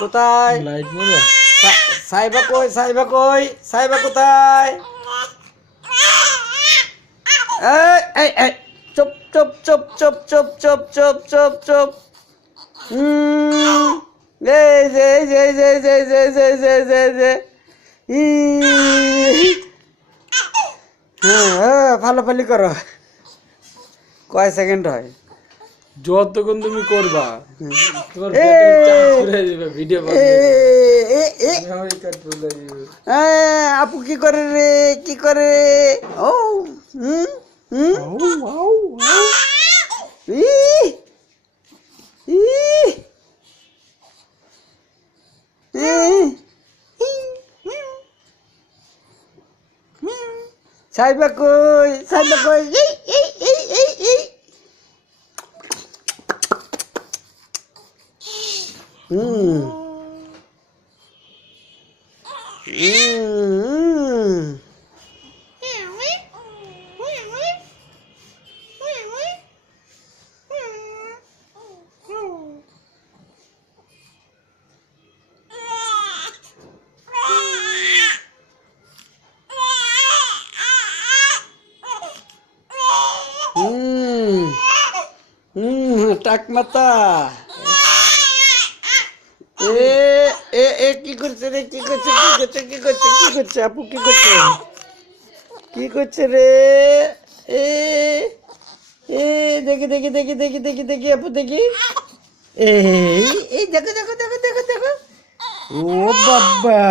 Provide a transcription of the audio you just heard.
কোথায় লাইট মারবা সাইবা কই সাইবা কই সাইবা কোথায় এই এই এই চুপ চুপ চুপ চুপ চুপ চুপ চুপ চুপ চুপ এই যে এই যে এই যে এই যে এই যে এই যে এই যে এই যে হ্যাঁ ফালাফালি করো কয় সেকেন্ড হয় যতক্ষণ তুমি করবা তোমার ভিডিও আপু কি করে রে কি করে ও হুম হুম ই ই সাইবা কই এই এই এই এই এই হুম টাকমাতা এ কি করছে রে কি করছে কি করছে কি করছে কি করছে আপু কি করছে কি করছে রে এ এ দেখি দেখি দেখি দেখি দেখি দেখি আপু দেখি এই দেখো দেখো দেখো দেখো দেখো ও বাবা